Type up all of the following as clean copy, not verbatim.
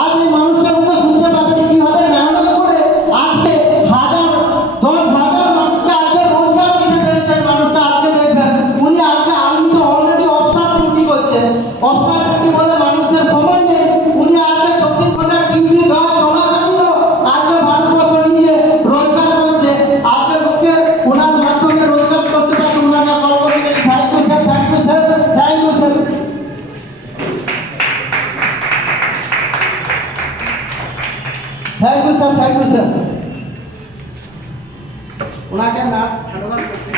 আজ এই মানুষটার মুখে শুনতে পাবেন কি হবে মেহনত করে আজকে হাজার 10,000 মানুষকে আজকে রোজগার দিতে পেরেছে। মানুষটা আজকে দেখবেন উনি আজকে আর্মিতে অলরেডি অফিসার ডিউটি করছে। অফিসার ডিউটি বলে মানুষের সময় নেই, উনি আজকে 24 ঘন্টা ডিউটি দেওয়া চলাকালীনও আজকে ভারতবর্ষ নিয়ে রোজগার করছে। আজকে লোকে ওনার মাধ্যমে রোজগার করতে পারছে। ওনাকে কল করে thank you sir, thank you sir, thank you sir, thank you sir, thank you sir. ওনাকে না ধন্যবাদ করছি।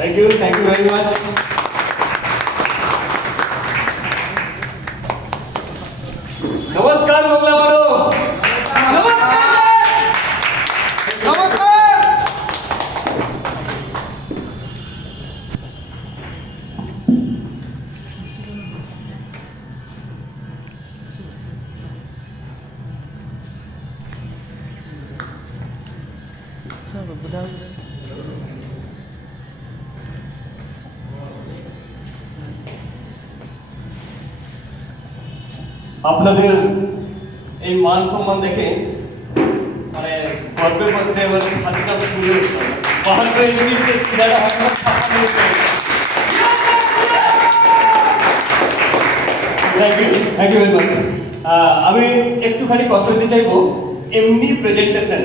Thank you very much. नमस्कार मंगला मारो। আপনাদের এই মান সম্মান দেখে মানে গর্বের মধ্যে মানে হাতটা ফুলে উঠল। বাহান্ন ইউনিটে cinema hall thank you very much. আমি একটুখানি কষ্ট দিতে চাইবো, এমনি প্রেজেন্টেশন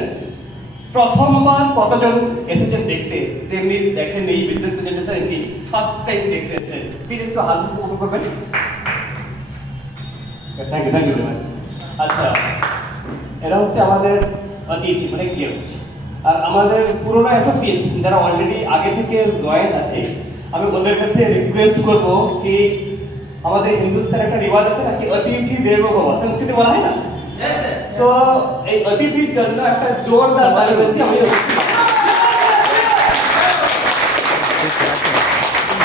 প্রথমবার কতজন এসেছেন দেখতে, যে এমনি দেখেন এই বিজনেস প্রেজেন্টেশন এমনি ফার্স্ট টাইম দেখতে এসেছেন, প্লিজ একটু হাত উপভোগ করবেন। Thank you very much. আচ্ছা, এরা হচ্ছে আমাদের অতিথি মানে গেস্ট, আর আমাদের পুরোনো অ্যাসোসিয়েট যারা অলরেডি আগে থেকে জয়েন আছে, আমি ওদের কাছে রিকোয়েস্ট করবো কি আমাদের হিন্দুস্তান একটা রিওয়াজ আছে না কি অতিথি দেবো ভব, সংস্কৃতি বলা হয় না, তো এই অতিথির জন্য একটা জোরদার তালি বলছি আমি।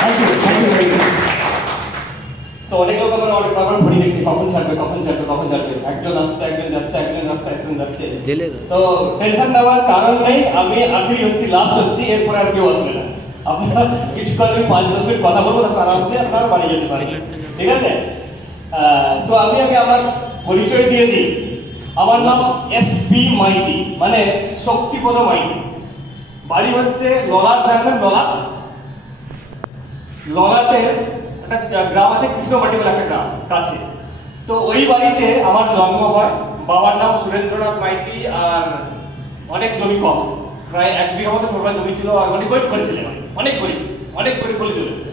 Thank you very much. তো অনেক লোক আমরা অনেক ব্যাপার ঘুরি দেখছি কখন ছাড়বে কখন ছাড়বে কখন ছাড়বে, একজন আসছে একজন যাচ্ছে একজন আসছে একজন যাচ্ছে, তো টেনশন নেওয়ার কারণ নেই। আমি আখেরি হচ্ছি, লাস্ট হচ্ছি, এরপরে আর কেউ আসবে না। আপনারা কিছুক্ষণ আমি 5-10 মিনিট কথা বলবো, তারপর আরামসে আপনারা বাড়ি যেতে পারেন, ঠিক আছে? সো আমি আমার পরিচয় দিয়ে দিই। আমার নাম SP মাইতি, মানে শক্তিপদ মাইতি। বাড়ি হচ্ছে ললাট, জানেন ললাট? ললাটের একটা গ্রাম আছে কৃষ্ণমাটি বলে একটা গ্রাম কাছে, তো ওই বাড়িতে আমার জন্ম হয়। বাবার নাম সুরেন্দ্রনাথ মাইতি, আর অনেক জমি কম, প্রায় 1 বিঘা মতো টোটাল জমি ছিল, আর অনেক গরিব করেছিলেন, অনেক গরিব বলে চলেছে।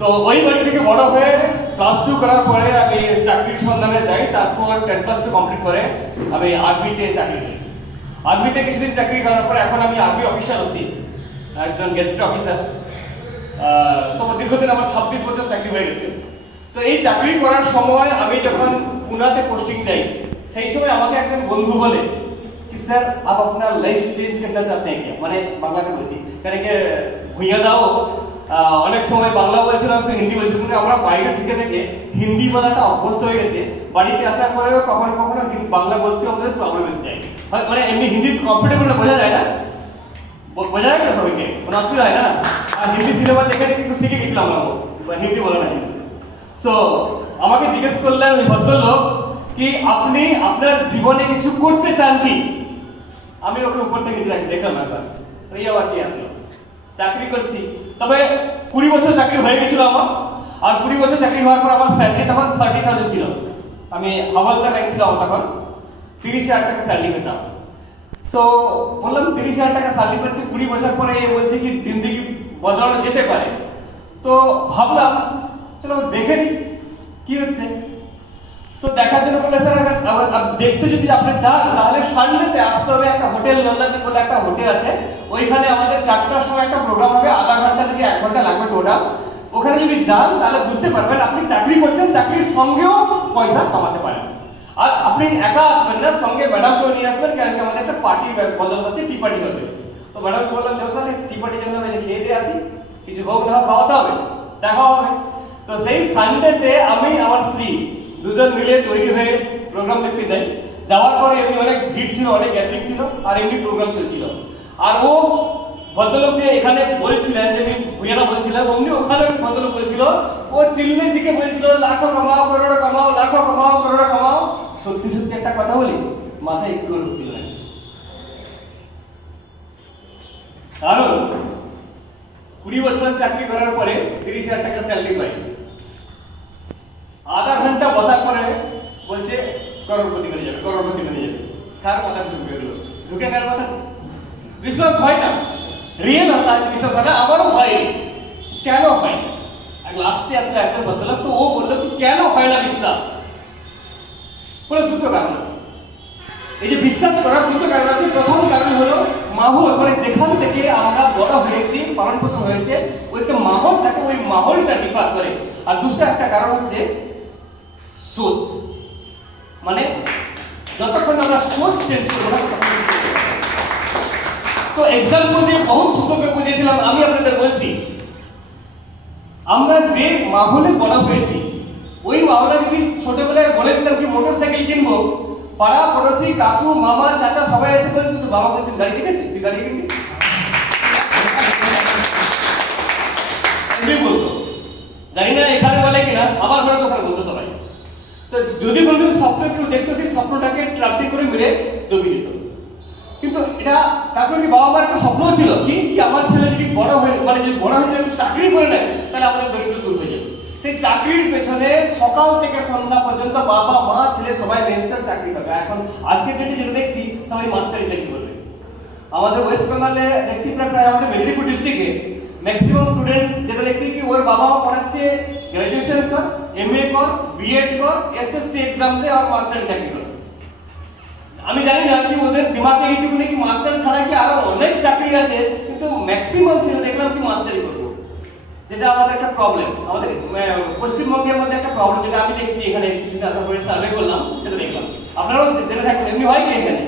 তো ওই বাড়ি থেকে বড় হয়ে ক্লাস 2 করার পরে আমি চাকরির সন্ধানে যাই, তারপর 10+2 কমপ্লিট করে আমি আর্মিতে চাকরি করি। আর্মিতে কিছুদিন চাকরি করার পরে এখন আমি আর্মি অফিসার হচ্ছি, একজন গেজেটেড অফিসার। তো দীর্ঘদিন আমার 26 বছর চাকরি হয়ে গেছে। তো এই চাকরি করার সময় আমি যখন পুনাতে পোস্টিং যাই, সেই সময় আমাকে একজন বন্ধু বলে कि सर आप अपना लाइफ चेंज करना चाहते हैं क्या, মানে বাংলাতে বলছি কারণ কি ভুইয়া দাও অনেক সময় বাংলা বলছিলাম সে হিন্দি বলছিলাম, কিন্তু আমরা বাইরে থেকে থেকে হিন্দি বলাটা অভ্যস্ত হয়ে গেছে। বাড়িতে আসার পরেও কখনো কখনো বাংলা বলতে আমাদের প্রবলেম এসে যায়, মানে এমনি হিন্দি কমফোর্টেবল বোঝা যায় না, বোঝা যায় না সবাইকে, কোনো অসুবিধা হয় না। আর হিন্দি সিনেমা দেখে দেখে একটু শিখে গেছিলাম আমরা হিন্দি বলা না হিন্দি। সো আমাকে জিজ্ঞেস করলেন ওই ভদ্রলোক কি আপনি আপনার জীবনে কিছু করতে চান কি? আমি ওকে উপর থেকে দেখলাম একবার, এই আবার কি আসলো, চাকরি করছি, তবে 20 বছর চাকরি হয়ে গেছিল আমার। আর 20 বছর চাকরি হওয়ার পর আমার স্যালারি তখন 30,000 ছিল, আমি হাওয়ালদার র্যাঙ্ক ছিল আমার তখন, 30,000 টাকা স্যালারি পেতাম। সো বললাম 30,000 টাকা স্যালারি পাচ্ছি, 20 বছর পরে বলছে কি জিন্দগি বদলানো যেতে পারে। তো ভাবলাম চলো দেখে নিই কি হচ্ছে। তো দেখার জন্য বললে স্যার দেখতে যদি আপনি চান তাহলে সানডেতে আসতে হবে, একটা হোটেল নন্দাদি বলে একটা হোটেল আছে, ওইখানে আমাদের 4টার সময় একটা প্রোগ্রাম হবে, আধা ঘন্টা থেকে 1 ঘন্টা লাগবে টোটাল। ওখানে যদি যান তাহলে বুঝতে পারবেন আপনি চাকরি করছেন, চাকরির সঙ্গেও পয়সা কামাতে পারেন। আর আপনি একা আসবেন না, সঙ্গে ম্যাডামকেও নিয়ে আসবেন, কারণ কি আমাদের একটা পার্টি বন্দোবস্ত আছে, টি পার্টি হবে। তো ম্যাডামকে বললাম চল তাহলে টি পার্টির জন্য খেয়ে দিয়ে আসি, কিছু হোক না খাওয়াতে হবে, চা খাওয়া হবে। তো সেই সানডেতে আমি আমার স্ত্রী দুজন মিলে তৈরি হয়ে প্রোগ্রাম দেখতে যাই। যাওয়ার পরে এমনি অনেক ভিড় ছিল, অনেক গ্যাদারিং ছিল, আর এমনি প্রোগ্রাম চলছিল। আর ও ভদ্রলোককে এখানে বলছিলেন, যে ভুইয়ারা বলছিলেন, অমনি ওখানে ভদ্রলোক বলছিল, ও চিল্লে চিকে বলছিল লাখো কামাও করোড়া কামাও, লাখো কামাও করোড়া কামাও। সত্যি সত্যি একটা কথা বলি, মাথায় একটু ঢুকছিল না কিছু। কারণ 20 বছর চাকরি করার পরে 30,000 টাকা স্যালারি পাই, আধা ঘন্টা বসার পরে বলছে করোড়পতি বনে যাবে, করোড়পতি বনে যাবে। কার মাথা ঢুকে গেল? ঢুকে কার মাথা? বিশ্বাস হয় না, রিয়েল হতা বিশ্বাস হয় না, আমারও হয়। কেন হয় না? লাস্টে আসলে একজন ভদ্রলোক, তো ও বললো কি কেন হয় না বিশ্বাস? বলে দুটো কারণ আছে। এই যে বিশ্বাস করার দুটো কারণ আছে। প্রথম কারণ হলো মাহল, মানে যেখান থেকে আমরা বড় হয়েছি, পালন পোষণ হয়েছে, ওই একটা মাহল থাকে, ওই মাহলটা ডিফার করে। আর দুসরা একটা কারণ হচ্ছে সোচ, মানে যতক্ষণ আমরা সোচ চেঞ্জ করবো না ততক্ষণ। তো এক্সাম্পল দিয়ে বহুত ছোট করে বুঝিয়েছিলাম। আমি আপনাদের বলছি, আমরা যে মাহলে বড় হয়েছি, ওই মাহলে যদি ছোটবেলায় বলে দিতাম কি মোটরসাইকেল কিনবো, পাড়া পড়োশি কাকু মামা চাচা সবাই এসে বলতো তুই বাবা কোনদিন গাড়ি দেখেছিস, তুই গাড়ি কিনবি, এমনি বলতো। জানি না এখানে বলে কিনা, আমার ঘরে তো ওখানে বলতো সবাই। তো যদি কোনদিন স্বপ্ন কেউ দেখতো, সেই স্বপ্নটাকে ট্রাপটি করে মেরে দবিয়ে দিত। কিন্তু এটা তারপরে কি বাবা মার একটা স্বপ্নও ছিল কি আমার ছেলে যদি বড় হয়ে, মানে যদি বড় হয়ে যদি চাকরি করে নেয়, তাহলে আমাদের দরিদ্র দূর হয়ে যাবে। সেই চাকরির পেছনে সকাল থেকে সন্ধ্যা পর্যন্ত বাবা মা ছেলে সবাই মেহনত চাকরি করবে। এখন আজকের ডেটে যেটা দেখছি, সবাই মাস্টারি চাকরি করবে। আমাদের ওয়েস্ট বেঙ্গলে দেখছি প্রায় আমাদের মেদিনীপুর ডিস্ট্রিক্টে ম্যাক্সিমাম স্টুডেন্ট যেটা দেখছি কি ওর বাবা মা পড়াচ্ছে গ্র্যাজুয়েশন কর, এমএ কর, বিএড কর, এসএসসি এক্সাম দে আর মাস্টারি চাকরি কর। আমি জানি না কি ওদের দিমাগে এইটুকু নাকি মাস্টার ছাড়া কি আরো অনেক চাকরি আছে, কিন্তু ম্যাক্সিমাম ছেলে দেখলাম কি মাস্টারি করবো, যেটা আমাদের একটা প্রবলেম। আমাদের পশ্চিমবঙ্গের মধ্যে একটা প্রবলেম, যেটা আমি দেখছি এখানে কিছুদিন আসার পরে সার্ভে করলাম, সেটা দেখলাম। আপনারাও জেনে থাকবেন, এমনি হয় কি এখানে?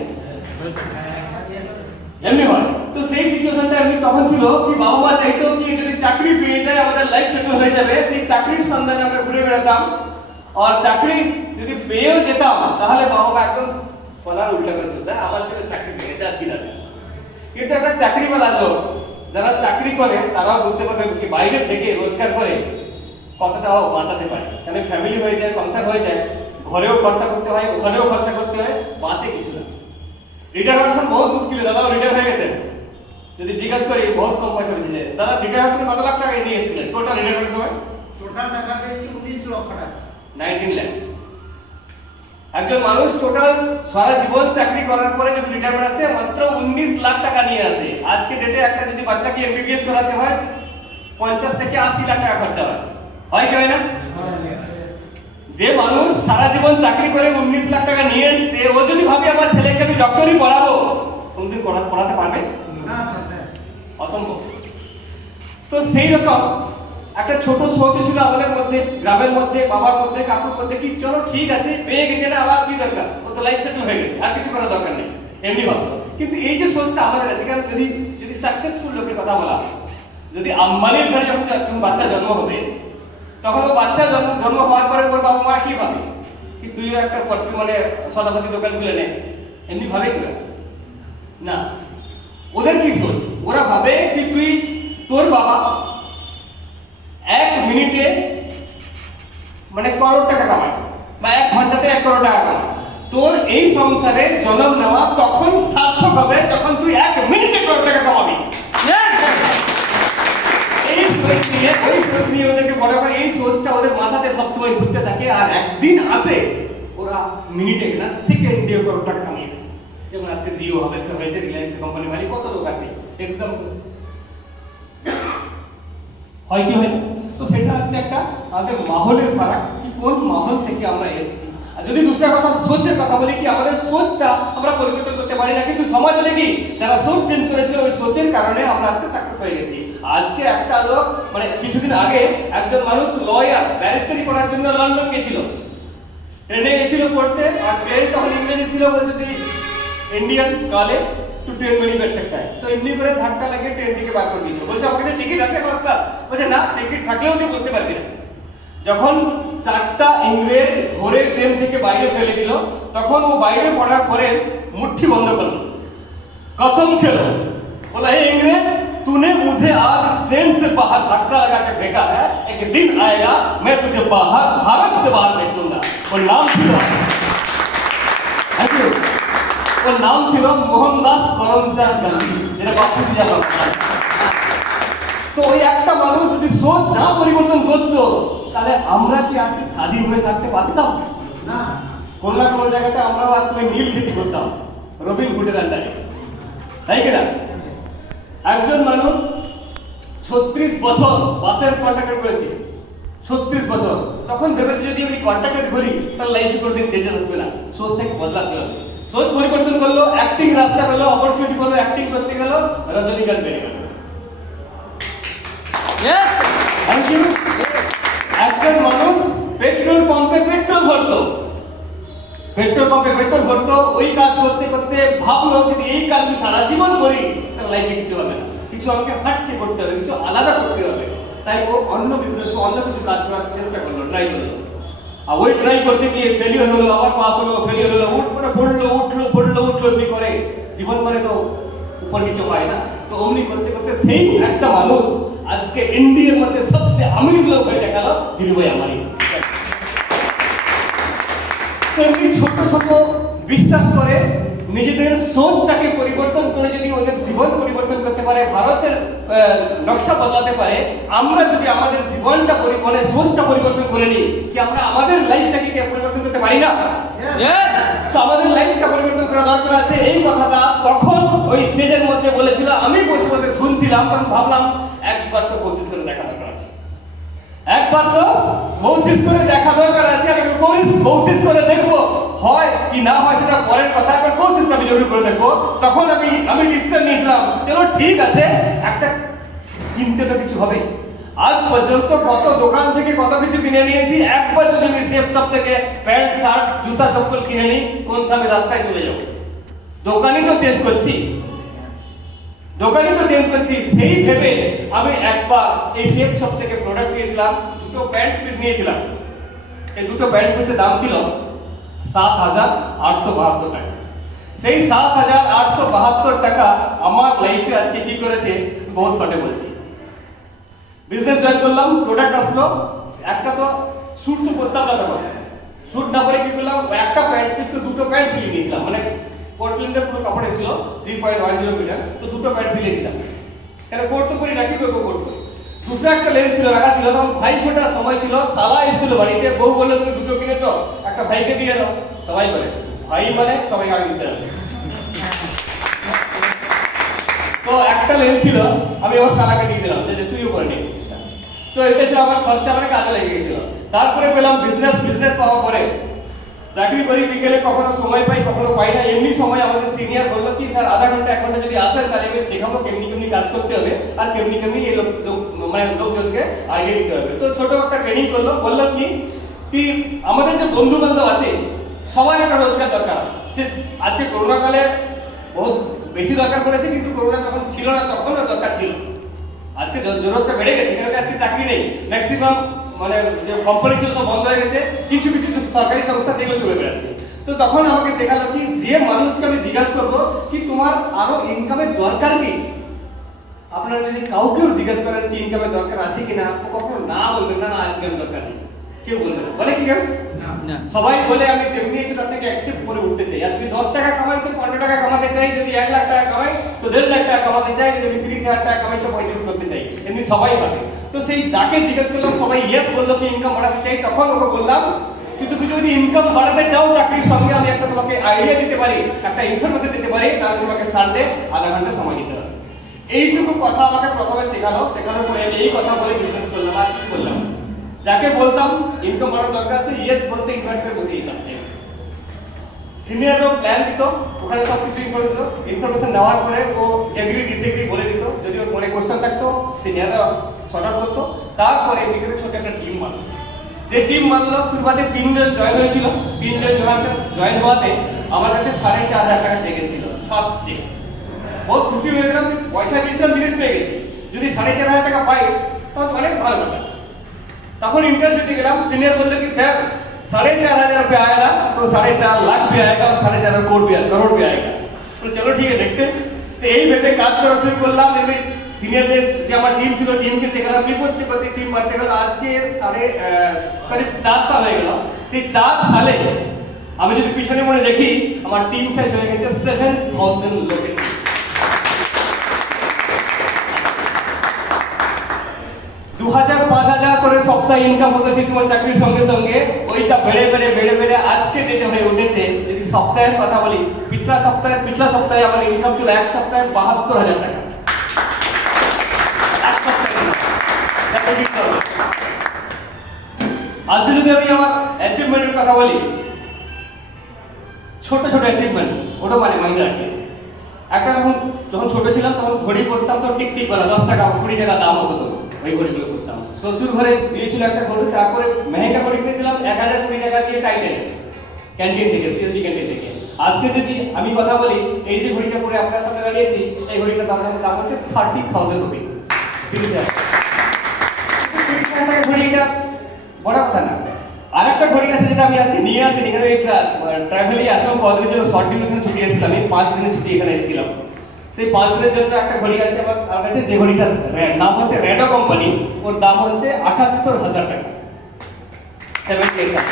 এমনি হয়। তো সেই সিচুয়েশনটা এমনি তখন ছিল কি বাবা মা চাইতো কি যদি চাকরি পেয়ে যায় আমাদের লাইফ সেটেল হয়ে যাবে, সেই চাকরির সন্ধানে আমরা ঘুরে বেড়াতাম। আর চাকরি যদি পেয়েও যেতাম, তাহলে বাবা মা একদম বলার উল্টা করে চলতে, আমার ছেলে চাকরি পেয়েছে আর কি না। কিন্তু একটা চাকরিওয়ালা লোক যারা চাকরি করে তারাও বুঝতে পারবে কি বাইরে থেকে রোজগার করে কতটাও বাঁচাতে পারে। কারণ ফ্যামিলি হয়ে যায়, সংসার হয়ে যায়, ঘরেও খরচা করতে হয়, ওখানেও খরচা করতে হয়, বাঁচে কিছু না। রিটায়ার হওয়ার সময় বহুত মুশকিল। দাদাও রিটায়ার হয়ে গেছে, যদি জিজ্ঞাসা করি বহুত কম পয়সা বেঁচেছে। দাদা রিটায়ার হওয়ার সময় কত লাখ টাকা নিয়ে এসেছিলেন টোটাল রিটায়ার হওয়ার সময়? টোটাল টাকা পেয়েছি 19 লক্ষ টাকা। 19 লাখ। একজন মানুষ টোটাল সারা জীবন চাকরি করার পরে যদি রিটায়ারমেন্ট আসে মাত্র 19 লাখ টাকা নিয়ে আসে। আজকে ডেটে একটা যদি বাচ্চাকে এমবিবিএস করাতে হয় 50 থেকে 80 লাখ টাকা খরচা হয় কি হয় না? যে মানুষ সারা জীবন চাকরি করে 19 লাখ টাকা নিয়ে এসেছে, ও যদি ভাবে আমার ছেলেকে আমি ডক্টরি পড়াবো, কোনদিন পড়াতে পারবে না স্যার, অসম্ভব। তো সেই রকম একটা ছোট সোচ ছিল আমাদের মধ্যে, গ্রামের মধ্যে, বাবার মধ্যে, কাকুর মধ্যে কি চলো ঠিক আছে পেয়ে গেছে না, আবার কি দরকার, ও তো লাইফ সেটেল হয়ে গেছে, আর কিছু করার দরকার নেই, এমনি ভাবতো। কিন্তু এই যে সোচটা আমাদের আছে, কারণ যদি সাকসেসফুল লোকের কথা বলা, যদি আম্বানির ঘরে যখন বাচ্চা জন্ম হবে, তখন ও বাচ্চা জন্ম হওয়ার পরে ওর বাবা মা কি ভাবে কি তুইও একটা ফরচুন মানে সদাপতি দোকান খুলে নে, এমনি ভাবে কি না? ওদের কি সোচ? ওরা ভাবে কি তুই তোর বাবা 1 মিনিটে মানে করোড় টাকা কামায়, বা 1 ঘন্টাতে 1 করোড় টাকা কামায়। তোর এই সংসারে জন্ম নেওয়া তখন সার্থক হবে যখন তুই 1 মিনিটে করোড় টাকা কামাবি। এই সোচ নিয়ে ওদেরকে বড় করে, এই সোচটা ওদের মাথাতে সবসময় ঘুরতে থাকে। আর একদিন আসে ওরা মিনিটে না সেকেন্ডে করোড় টাকা কামিয়ে দেয়। যেমন আজকে জিও হাভেস্টার হয়েছে, রিলায়েন্স কোম্পানি মালিক কত লোক আছে, এক্সাম্পল হয় কি হয় না? তো সেটা হচ্ছে একটা আমাদের মাহলের ফারাক, কি কোন মাহল থেকে আমরা এসেছি। আর যদি দুসরা কথা সোচের কথা বলি, কি আমাদের সোচটা আমরা পরিবর্তন করতে পারি না, কিন্তু সমাজ হলে কি যারা সোচ চেঞ্জ করেছিল ওই সোচের কারণে আমরা আজকে সাকসেস হয়ে গেছি। আজকে একটা লোক মানে কিছুদিন আগে একজন মানুষ লয়ার ব্যারিস্টারি পড়ার জন্য লন্ডন গেছিল, ট্রেনে গেছিল পড়তে, আর ট্রেন তখন ইংরেজি ছিল, বলছে তুই इंडियन काले तो ट्रेन में नहीं बैठ सकता है। तो इमनी করে ধাক্কা লাগে ট্রেন থেকে বার করে দিয়েছে। বলছে আমাকে টিকিট আছে ফার্স্ট ক্লাস? বলছে না, টিকিট থাকলেও তুই বুঝতে পারবি না। যখন 4টা ইংরেজ ধরে ট্রেন থেকে বাইরে ফেলে দিল, তখন ও বাইরে পড়ার পরে মুঠি বন্ধ করলো, কসম খেলো, বলে এই ইংরেজ ट्रेन से बाहर धक्का लगा के फेंका है, एक दिन आएगा मैं तुझे बाहर भारत से बाहर फेंक दूंगा। ওর নাম ছিল ওর নাম ছিল মোহনদাস করমচাঁদ গান্ধী, যেটা বাপুজি যা বলতেন। তো ওই একটা মানুষ যদি সোচ না পরিবর্তন করতো তাহলে আমরা কি আজকে স্বাধীন হয়ে থাকতে পারতাম না কোন না কোনো জায়গাতে আমরাও আজকে ওই নীল খেতি করতাম রবিন হুডের আন্ডারে, তাই কিনা? একজন মানুষ 36 বছর বাসের কন্ট্রাক্টর করেছে, 36 বছর। তখন ভেবেছে যদি আমি কন্ট্রাক্টর করি তাহলে লাইফে কোনোদিন চেঞ্জেস আসবে না, সোচটাকে বদলাতে হবে। সোচ পরিবর্তন করলো, অ্যাক্টিং রাস্তা পেলো, অপরচুনিটি পেলো, অ্যাক্টিং করতে গেল, রজনীকান্ত বেরিয়ে গেল। Thank you. একজন মানুষ পেট্রোল পাম্পে পেট্রোল ভরতো, ওই কাজ করতে করতে ভাবলো যদি এই কাজ আমি সারা জীবন করি তাহলে লাইফে কিছু হবে না, কিছু আমাকে হাঁটতে করতে হবে, কিছু আলাদা করতে হবে। তাই ও অন্য বিজনেস অন্য কিছু কাজ করার চেষ্টা করলো, ট্রাই করলো। আর ওই ট্রাই করতে গিয়ে ফেলিওর হলো, আবার পাস হলো, ফেলিওর হলো, পড়লো উঠলো এমনি করে। জীবন মানে তো উপর নিচে হয় না। তো অমনি করতে করতে সেই একটা মানুষ আজকে ইন্ডিয়ার মধ্যে সবচেয়ে আমির লোক হয়ে দেখালো, ধীরুভাই আম্বানি। এমনি ছোট ছোট বিশ্বাস করে নিজেদের সোচটাকে পরিবর্তন করে যদি ওদের জীবন পরিবর্তন করতে পারে, ভারতের নকশা বদলাতে পারে, আমরা যদি আমাদের জীবনটা মানে সোচটা পরিবর্তন করে নিই, কি আমরা আমাদের লাইফটাকে পরিবর্তন করতে পারি না? তো আমাদের লাইফটা পরিবর্তন করা দরকার আছে। এই কথাটা তখন ওই স্টেজের মধ্যে বলেছিল, আমি বসে বসে শুনছিলাম, তখন ভাবলাম একবার তো কোশিশ করে দেখা দরকার আছে, একবার তো কোশিশ করে দেখা দরকার আছে। আমি কোশিশ করে দেখবো হয় কি না হয় সেটা পরের কথা, একবার কোশিশ আমি জরুরি করে দেখবো। তখন আমি ডিসিশন নিয়েছিলাম, চলো ঠিক আছে, একটা কিনতে তো কিছু হবে। আজ পর্যন্ত কত দোকান থেকে কত কিছু কিনে নিয়েছি, একবার যদি আমি সেফ শপ থেকে প্যান্ট শার্ট জুতা চপ্পল কিনে নিই, কোন সময় রাস্তায় চলে যাবো? দোকানই তো চেঞ্জ করছি, সেই ভেবে আমি একবার এই সেফ শপ থেকে প্রোডাক্ট নিয়েছিলাম, দুটো প্যান্ট পিস নিয়েছিলাম। সেই দুটো প্যান্ট পিসের দাম ছিল 7,872 টাকা। সেই 7,872 টাকা আমার লাইফে আজকে কি করেছে বহুত শর্টে বলছি। বিজনেস জয়েন করলাম, প্রোডাক্ট আসলো, একটা তো স্যুট তো পরতাম না তখন, স্যুট না পরে কি করলাম, একটা প্যান্ট পিসকে দুটো প্যান্ট সিলিয়ে নিয়েছিলাম। মানে কোটলিনের পুরো কাপড় এসেছিল 3.10 মিটার, তো দুটো প্যান্ট সিলিয়েছিলাম। কেন কোট তো পরি না, কি করবো কোট পরি। दूसरा একটা লেন্স ছিল রাখা ছিল, তখন ভাই ফোটার সময় ছিল, সালা এসেছিল বাড়িতে, বউ বললো তুমি দুটো কিনেছ, একটা ভাইকে দিয়ে দাও। সবাই বলে ভাই মানে সবাই আগে দিতে হবে। তো একটা লেন্স ছিল, আমি ওর সালাকে দিয়ে দিলাম যে তুইও করে নে। তো এটা ছিল আমার খরচা, মানে কাজে লেগে গেছিল। তারপরে পেলাম বিজনেস পাওয়ার পরে চাকরি করি, বিকেলে কখনো সময় পাই কখনো পাই না। এমনি সময় আমাদের সিনিয়র বললো কি স্যার আধা ঘন্টা 1 ঘন্টা যদি আসেন তাহলে আমি শেখাবো কেমনি কাজ করতে হবে আর কেমনি এই মানে লোকজনকে আইডিয়া দিতে হবে। তো ছোট একটা ট্রেনিং করলো, বললাম কি আমাদের যে বন্ধু বান্ধব আছে সবার একটা রোজগার দরকার। যে আজকে করোনা কালে বহুত বেশি দরকার পড়েছে, কিন্তু করোনা যখন ছিল না তখনও দরকার ছিল। আজকে জরুরতটা বেড়ে গেছে, কারণ আজকে চাকরি নেই, ম্যাক্সিমাম মানে যে কোম্পানি ছিল সব বন্ধ হয়ে গেছে, কিছু সরকারি সংস্থা সেগুলো চলে বেড়াচ্ছে। তো তখন আমাকে শেখালো কি যে মানুষকে আমি জিজ্ঞাসা করবো কি তোমার আরো ইনকামের দরকার কি, আপনারা যদি কাউকেও জিজ্ঞাসা করেন কি ইনকামের দরকার আছে কিনা, কখনো না বলবেন না ইনকাম দরকার নেই, কেউ বলবে না। বলে কি কেউ না, সবাই বলে আমি যেমনি আছি তার থেকে এক্সপেক্ট করে উঠতে চাই। আর যদি 10 টাকা কামাই তো 15 টাকা কামাতে চাই, যদি 1 লাখ টাকা কামাই তো 1.5 লাখ টাকা কামাতে চাই, যদি আমি 30,000 টাকা কামাই তো 35 করতে চাই, এমনি সবাই ভাবে। তো সেই যাকে জিজ্ঞেস করলাম সবাই ইয়েস বললো কি ইনকাম বাড়াতে চাই। তখন ওকে বললাম কিন্তু তুমি যদি ইনকাম বাড়াতে চাও চাকরির সঙ্গে আমি একটা তোমাকে আইডিয়া দিতে পারি, একটা ইনফরমেশন দিতে পারি, তাহলে তোমাকে সানডে আধা ঘন্টা সময় দিতে হবে। এইটুকু কথা আমাকে প্রথমে শেখানোর পরে আমি এই কথা বলে বিজনেস করলাম। আর কিছু বললাম, যাকে বলতাম ইনকাম বাড়ানোর দরকার আছে ইয়েস বলতে ইনভার্টারে বসিয়ে দিতাম। সিনিয়রও প্ল্যান দিত, ওখানে সব কিছু ইনফরমেশন নেওয়ার পরে ও এগ্রি ডিসএগ্রি বলে দিত, যদি ওর মনে কোশ্চেন থাকতো সিনিয়ররা শর্ট আউট করতো। তারপরে এখানে ছোট একটা টিম বানালো, যে টিম বানালো শুরুতে 3 জন জয়েন হয়েছিল। 3 জন জয়েন হওয়াতে আমার কাছে 4,500 টাকা চেক এসেছিল, ফার্স্ট চেক। বহুত খুশি হয়ে গেলাম, পয়সা দিয়েছিলাম জিনিস পেয়ে গেছি। যদি 4,500 টাকা পাই তাহলে অনেক ভালো কথা। তখন ইন্টারেস্ট দিতে গেলাম, সিনিयर बोलले कि सर 4,500 रुपया आया ना तो 4.5 लाख भी आएगा और 4.5 करोड़ भी आएगा। तो चलो ठीक है देखते। तो यही ভেবে কাজ করা শুরু করলাম। এমনি সিনিয়রদের যে আমার টিম ছিল, টিমকে শেখালাম, করতে করতে টিম বাড়তে গেল। আজকে করিব 4 সাল হয়ে গেল। সেই 4 সালে আমি যদি পিছনে মনে দেখি, আমার টিম সাইজ হয়ে গেছে 7000 লোকের। 2000-5000 করে সপ্তাহে ইনকাম হতো সেই সময় চাকরির সঙ্গে সঙ্গে। ওইটা বেড়ে বেড়ে বেড়ে বেড়ে আজকে ডেটে হয়ে উঠেছে, যদি সপ্তাহের কথা বলি, পিছলা সপ্তাহে আমার ইনকাম ছিল এক সপ্তাহে 72,000 টাকা। এক সপ্তাহে 70,000। আজকে যদি আমি আমার অ্যাচিভমেন্টের কথা বলি, ছোট ছোট অ্যাচিভমেন্ট, ওটা মানে মাইনে রাখি। একটা যখন ছোট ছিলাম তখন ঘড়ি করতাম, তো টিকটিক বলা 10 টাকা 20 টাকা দাম হতো, তো ওই ঘড়িগুলো করতাম। শ্বশুর ঘরে দিয়েছিল একটা ঘড়ি, তারপরে মেহেঙ্গা ঘড়ি কিনেছিলাম 1020 টাকা দিয়ে টাইটেল ক্যান্টিন থেকে, সিএসডি ক্যান্টিন থেকে। আজকে যদি আমি কথা বলি, এই যে ঘড়িটা পরে আপনার সামনে দাঁড়িয়েছি, এই ঘড়িটার দাম হচ্ছে 30,000 রুপিস। 30,000 টাকা ঘড়িটা বড় কথা না। আরেকটা ঘড়ি আছে যেটা আমি আজকে নিয়ে আসি, এখানে ট্রাভেলে আসাম কদিনের জন্য শর্ট ডিউরেশন ছুটি এসেছিলাম, আমি 5 দিনের ছুটি এখানে এসেছিলাম। সেই 5 দিনের জন্য একটা ঘড়ি আছে আমার কাছে, যে ঘড়িটার নাম হচ্ছে রেডো কোম্পানি, ওর দাম হচ্ছে 78,000 টাকা, 78,000।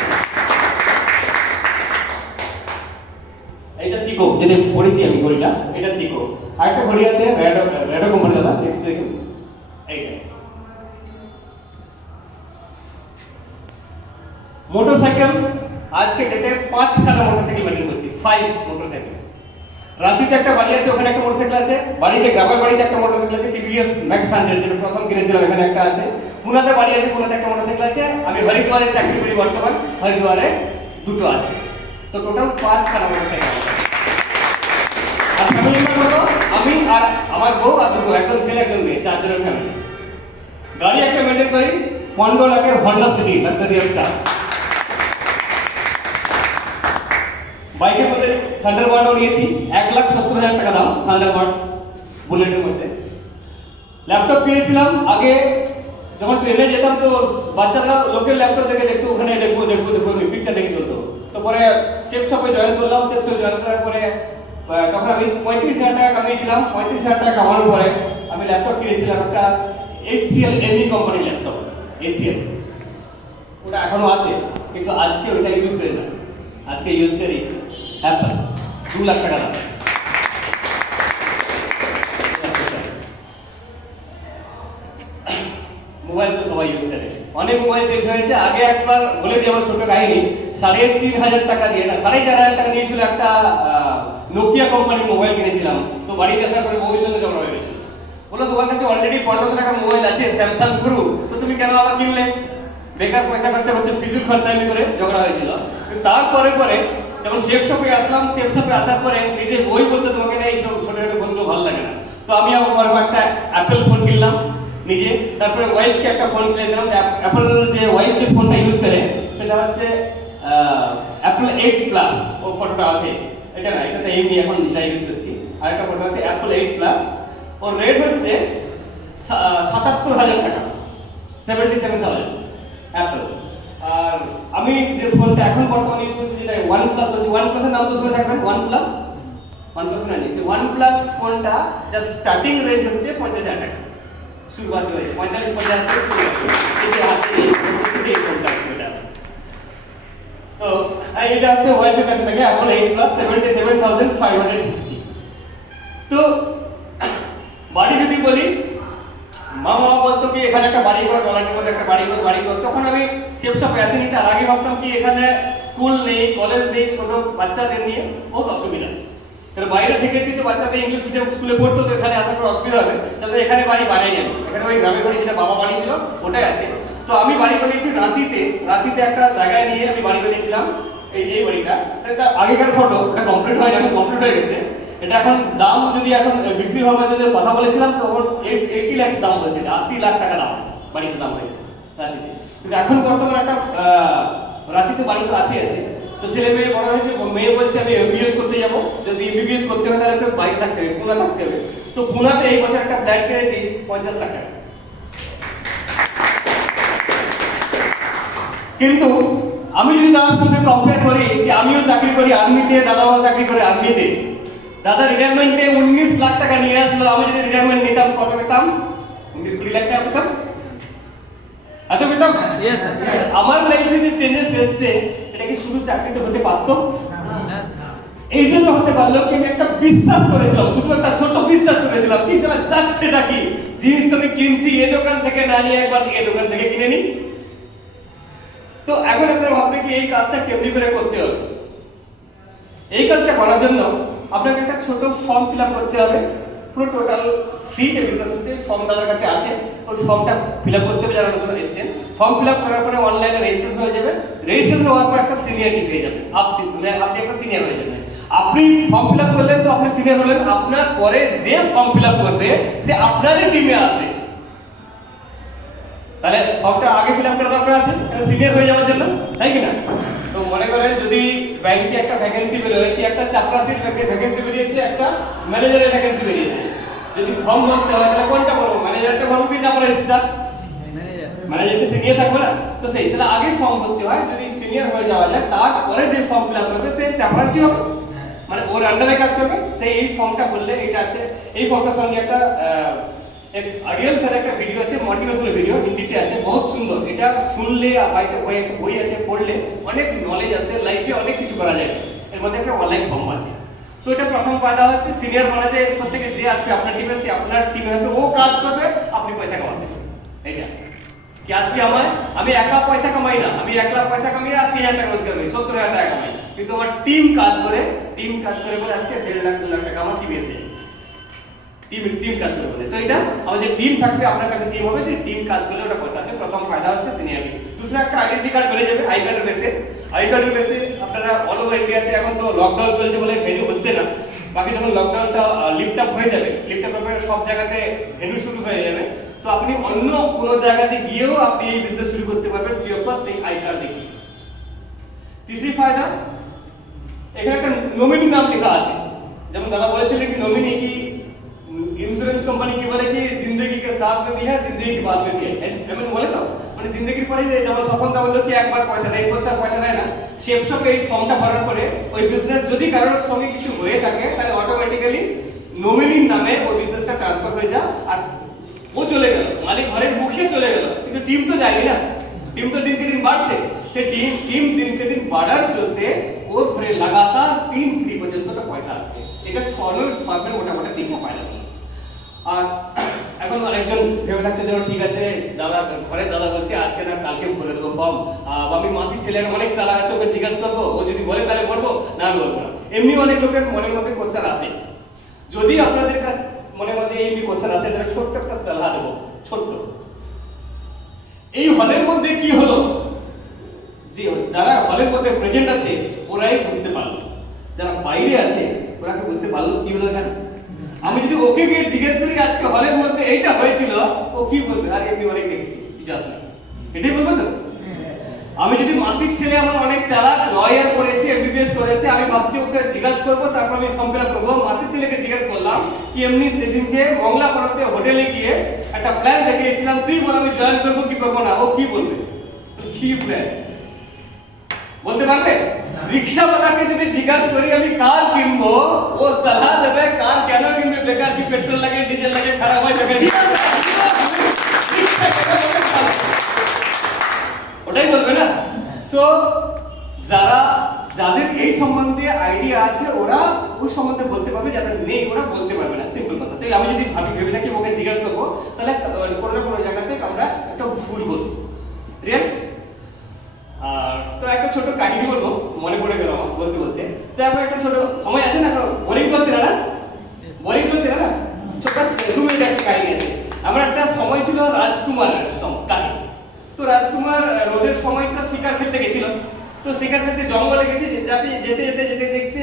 এইটা সিকো, যেটা পড়েছি আমি ঘড়িটা, এটা সিকো। আরেকটা ঘড়ি আছে রেডো কোম্পানি, দাদা দেখুন এইটা। মোটরসাইকেল আজকে ডেটে 5খানা মোটরসাইকেল মেনটেন করছি, 5 মোটরসাইকেল। রাঁচিতে একটা বাড়ি আছে, ওখানে একটা মোটরসাইকেল আছে। বাড়িতে গ্রামের বাড়িতে একটা মোটরসাইকেল আছে, টিভিএস ম্যাক্স 100, যেটা প্রথম কিনেছিলাম, এখানে একটা আছে। পুনাতে বাড়ি আছে, পুনাতে একটা মোটরসাইকেল আছে। আমি হরিদ্বারে চাকরি করি বর্তমান, হরিদ্বারে 2টো আছে। তো টোটাল 5খানা মোটরসাইকেল আছে। আর ফ্যামিলি মেম্বার হলো আমি আর আমার বউ আর দুটো, একজন ছেলে একজন মেয়ে, 4 জনের ফ্যামিলি। গাড়ি একটা মেনটেন করি 15 লাখের হন্ডা সিটি লাক্সারিয়াস কার। বাইকের মধ্যে থান্ডারবার্ডও নিয়েছি, 1,70,000 টাকা দাম থান্ডারবার্ড বুলেটের মধ্যে। ল্যাপটপ কিনেছিলাম আগে, যখন ট্রেনে যেতাম তো বাচ্চারা লোকের ল্যাপটপ দেখে দেখতো, ওখানে দেখবো পিকচার দেখে চলতো। তো পরে সেফ শপে জয়েন করলাম। সেফ শপে জয়েন করার পরে তখন আমি 35,000 টাকা কামিয়েছিলাম। 35,000 টাকা কামানোর পরে আমি ল্যাপটপ কিনেছিলাম, একটা HCL এমই কোম্পানির ল্যাপটপ, HCL। ওটা এখনো আছে, কিন্তু আজকে ওইটা ইউজ করি না, আজকে ইউজ করি অ্যাপল, 2 লাখ টাকা দাম। মোবাইল তো সবাই ইউজ করে, অনেক মোবাইল চেঞ্জ হয়েছে। আগে একবার বলে দিই আমার ছোট কাহিনী, 3,500 টাকা দিয়ে না 4,500 টাকা নিয়েছিল একটা নোকিয়া কোম্পানির মোবাইল কিনেছিলাম। তো বাড়িতে আসার পরে বউয়ের সঙ্গে ঝগড়া হয়ে গেছিল। বললো তোমার কাছে অলরেডি 1500 টাকা মোবাইল আছে, স্যামসাং গুরু, তো তুমি কেন আবার কিনলে? বেকার পয়সা খরচা করছে, ফিজুল খরচা এমনি করে ঝগড়া হয়েছিল। তারপরে পরে যখন সেফ শপে আসলাম, সেফ শপে আসার পরে নিজে বই বলতে তোমাকে না এই সব ছোট ছোট ফোনগুলো ভালো লাগে না। তো আমি আবার একটা অ্যাপেল ফোন কিনলাম নিজে। তারপরে ওয়াইফকে একটা ফোন কিনে দিলাম। অ্যাপেল যে ওয়াইফ যে ফোনটা ইউজ করে সেটা হচ্ছে অ্যাপেল 8 প্লাস। ও ফটোটা আছে, এটা না, এটা তো এমনি এখন যেটা ইউজ করছি। আর একটা ফটো আছে অ্যাপেল 8 প্লাস। ওর রেট হচ্ছে 77,000 টাকা, 77,000 অ্যাপেল। আর আমি যে ফোনটা এখন বর্তমানে ইউজ করছি, যেটা OnePlus হচ্ছে, OnePlus এর নাম তো শুনে থাকবেন, OnePlus শুনেনি। সেই OnePlus ফোনটা যার স্টার্টিং রেঞ্জ হচ্ছে 50,000 টাকা, শুরুয়াতি হয়েছে 45,000 থেকে শুরু হয়েছে। এই যে হাতে এই ফোনটা আছে এটা। তো এটা হচ্ছে ওয়াইফের কাছে থেকে Apple 8 Plus 77,560। তো বাড়ি যদি বলি, মা বাবা বলতো কি এখানে একটা বাড়ি ঘর, ডলারের মধ্যে একটা বাড়ি ঘর। তখন আমি সেফ শপে আসিনি, তার আগে ভাবতাম কি এখানে স্কুল নেই, কলেজ নেই, ছোট বাচ্চাদের নিয়ে বহুত অসুবিধা। কারণ বাইরে থেকেছি তো বাচ্চাদের ইংলিশ মিডিয়াম স্কুলে পড়তো, তো এখানে আসার পর অসুবিধা হবে। যাতে এখানে বাড়ি বানাই নেই, এখানে ওই গ্রামের বাড়ি যেটা বাবা বাড়ি ছিল ওটাই আছে। তো আমি বাড়ি বানিয়েছি রাঁচিতে একটা জায়গায় নিয়ে আমি বাড়ি বানিয়েছিলাম। এই বাড়িটা, এটা আগেকার ফটো, এটা কমপ্লিট হয়নি, এখন কমপ্লিট হয়ে গেছে। এটা এখন দাম যদি এখন বিক্রি হওয়ার জন্য কথা বলেছিলাম, তো 80 লাখ দাম বলছে, 80 লাখ টাকা দাম বাড়িতে দাম হয়েছে রাঁচিতে। কিন্তু এখন বর্তমানে একটা রাঁচিতে বাড়ি তো আছে। তো ছেলে মেয়ে বড় হয়েছে, মেয়ে বলছে আমি MBBS করতে যাব। যদি MBBS করতে হয় তাহলে তো বাইরে থাকতে হবে, পুনা থাকতে হবে। তো পুনাতে এই বছর একটা ফ্ল্যাট কিনেছি 50 লাখ টাকা। কিন্তু আমি যদি দাদার সঙ্গে কম্পেয়ার করি, আমিও চাকরি করি আর্মিতে, দাদাও চাকরি করে আর্মিতে, দাদা রিটায়ারমেন্টে 19 লাখ টাকা নিয়ে আসলো, আমি যদি রিটায়ারমেন্ট নিতাম কত পেতাম? 19-20 লাখ টাকা পেতাম, এত পেতাম। আমার লাইফে যে চেঞ্জেস এসছে এটা কি শুধু চাকরিতে হতে পারতো? এই জন্য হতে পারলো কি আমি একটা বিশ্বাস করেছিলাম, শুধু একটা ছোট বিশ্বাস করেছিলাম কি সেটা যাচ্ছেটা কি, জিনিসটা আমি কিনছি এই দোকান থেকে না নিয়ে একবার এই দোকান থেকে কিনে নি। তো এখন আপনারা ভাববে কি এই কাজটা কেমনি করে করতে হবে। এই কাজটা করার জন্য আপনাকে একটা ছোট ফর্ম ফিল আপ করতে হবে, পুরো টোটাল ফ্রিতে বিজনেস হচ্ছে, ফর্ম দাদার কাছে আছে, ওই ফর্মটা ফিল আপ করতে হবে যারা নতুন এসেছেন। ফর্ম ফিল আপ করার পরে অনলাইনে রেজিস্ট্রেশন হয়ে যাবে, রেজিস্ট্রেশন হওয়ার পর একটা সিনিয়রিটি পেয়ে যাবেন, আপনি একটা সিনিয়র হয়ে যাবেন। আপনি ফর্ম ফিল আপ করলেন তো আপনি সিনিয়র হলেন, আপনার পরে যে ফর্ম ফিল আপ করবে সে আপনারই টিমে আসবে। তাহলে ফর্মটা আগে ফিল আপ করা দরকার আছে সিনিয়র হয়ে যাওয়ার জন্য, তাই কি না? তো মনে করেন যদি ব্যাংকে একটা ভ্যাকেন্সি বেরোয়, কি একটা চাপরাসির ভ্যাকেন্সি বেরিয়েছে, একটা ম্যানেজারের ভ্যাকেন্সি বেরিয়েছে, যদি ফর্ম ভরতে হয় তাহলে কোনটা ভরবো? ম্যানেজারটা ভরবো কি চাপরাসিটা? ম্যানেজারটা সিনিয়র থাকবে না তো সেই, তাহলে আগে ফর্ম ভরতে হয়, যদি সিনিয়র হয়ে যাওয়া যায় তারপরে যে ফর্ম ফিল আপ করবে সে চাপরাসি হবে, মানে ওর আন্ডারে কাজ করবে। সেই এই ফর্মটা করলে এটা আছে, এই ফর্মটার সঙ্গে একটা আরিয়াল স্যার একটা ভিডিও আছে, মোটিভেশনাল ভিডিও, হিন্দিতে আছে, বহুত সুন্দর। এটা শুনলে বাড়িতে বই আছে, পড়লে অনেক নলেজ আছে, লাইফে অনেক কিছু করা যায়। এর মধ্যে একটা অনলাইন ফর্ম আছে। তো এটা প্রথম ফায়দা হচ্ছে সিনিয়র মানা যায়, এরপর থেকে যে আসবে আপনার টিমে সে আপনার টিমে হবে, ও কাজ করবে, আপনি পয়সা কামাবেন। এটা কি আজকে আমি একা পয়সা কামাই না, আমি 1 লাখ পয়সা কামিয়ে 80,000 টাকা রোজগার করি, 70,000 টাকা কামাই, কিন্তু আমার টিম কাজ করে বলে আজকে 1.5 লাখ 2 লাখ টাকা আমার টিমে এসে টিম কাজ করে বলে। তো এটা আমার যে টিম থাকবে, আপনার কাছে টিম হবে, সেই টিম কাজ করলে ওটা পয়সা আসে। প্রথম ফায়দা হচ্ছে সিনিয়রিটি। দুসরা একটা আইডেন্টি কার্ড বেড়ে যাবে, আই কার্ডের বেসে আপনারা অল ওভার ইন্ডিয়াতে, এখন তো লকডাউন চলছে বলে ভেন্যু হচ্ছে না, বাকি যখন লকডাউনটা লিফট আপ হয়ে যাবে, লিফট আপ হবে সব জায়গাতে ভেন্যু শুরু হয়ে যাবে, তো আপনি অন্য কোনো জায়গাতে গিয়েও আপনি এই বিজনেস শুরু করতে পারবেন ফ্রি অফ কস্ট এই আই কার্ড দেখিয়ে। তিসরি ফায়দা, এখানে একটা নমিনি নাম লেখা আছে, যেমন দাদা বলেছিলেন কি নমিনি কি इंश्योरेंस कंपनी की बोले कि जिंदगी के साथ में भी है, जिंदगी के बाद में भी है, ऐसे एमन बोले तो মানে জিন্দেগির পরে যেমন সফলতা বললো কি একবার পয়সা দেয়, এরপর তার পয়সা দেয় না, শেপশপ এই ফর্মটা ভরার পরে ওই বিজনেস যদি কারোর সঙ্গে কিছু হয়ে থাকে তাহলে অটোমেটিক্যালি নমিনির নামে ওই বিজনেসটা ট্রান্সফার হয়ে যায়, আর ও চলে গেল, মালিক ঘরের মুখে চলে গেল, কিন্তু টিম তো যায়নি না, টিম তো দিনকে দিন বাড়ছে, সে টিম দিনকে দিন বাড়ার চলতে ওর ঘরে লাগাতার 3 পিঢ়ি পর্যন্ত পয়সা আসবে। এটা সরল পারবেন মোটামুটি 3টা ফায়দা। আর এখন আরেকজন ভেবে থাকছে যে ঠিক আছে দাদা ঘরে দাদা বলছে আজকে না কালকে ভরে দেবো ফর্ম, আমি মাসির ছেলে অনেক চালাক আছে, ওকে জিজ্ঞাসা করবো, ও যদি বলে তাহলে বলবো, না আমি বলবো না। এমনি অনেক লোকের মনের মধ্যে কোশ্চেন আসে, যদি আপনাদের কাছে মনের মধ্যে এমনি কোশ্চেন আসে তাহলে ছোট্ট একটা সালাহ দেবো, ছোট্ট। এই হলের মধ্যে কি হলো, যে যারা হলের মধ্যে প্রেজেন্ট আছে ওরাই বুঝতে পারলো, যারা বাইরে আছে ওরা কি বুঝতে পারলো কি হলো এখানে। আমি যদি ওকে গিয়ে জিজ্ঞেস করি আজকে হলের মধ্যে এইটা হয়েছিল, ও কি বলবে, আর এমনি অনেক দেখেছি কিছু আসলে, এটাই বলবে তো। আমি যদি মাসির ছেলে আমার অনেক চালাক, লয়ার করেছে, এমবিবিএস করেছে, আমি ভাবছি ওকে জিজ্ঞাসা করবো, তারপর আমি ফর্ম ফিল আপ করবো। মাসির ছেলেকে জিজ্ঞাসা করলাম কি এমনি সেদিনকে মংলা পাড়াতে হোটেলে গিয়ে একটা প্ল্যান দেখে এসেছিলাম, তুই বল আমি জয়েন করবো কি করবো না, ও কি বলবে, কি প্ল্যান বলতে পারবে? রিক্সাওয়ালাকে যদি জিজ্ঞাসা করি আমি কার কিনবো, ও সালাহ দেবে কার কেন কিনবে, বেকার কি পেট্রোল লাগে ডিজেল লাগে খারাপ হয় বেকার, ওটাই বলবে না। সো যাদের এই সম্বন্ধে আইডিয়া আছে ওরা ওই সম্বন্ধে বলতে পারবে, যাদের নেই ওরা বলতে পারবে না, সিম্পল কথা। তো আমি যদি ভেবে থাকি ওকে জিজ্ঞাসা করবো, তাহলে কোনো না কোনো জায়গাতে আমরা একটা ভুল বলবো, রিয়েল। আর তো একটা ছোট কাহিনী বলবো, মনে পড়ে গেল আমার বলতে বলতে। তো আমরা একটা ছোট সময় আছে না, বোরিং চলছে না, ছোট 2 মিনিট একটা কাহিনী আছে। আমার একটা সময় ছিল রাজকুমারের কাহিনী। তো রাজকুমার রোদের সময়টা শিকার খেলতে গেছিল, তো শিকার খেলতে জঙ্গলে গেছে, যেতে দেখছে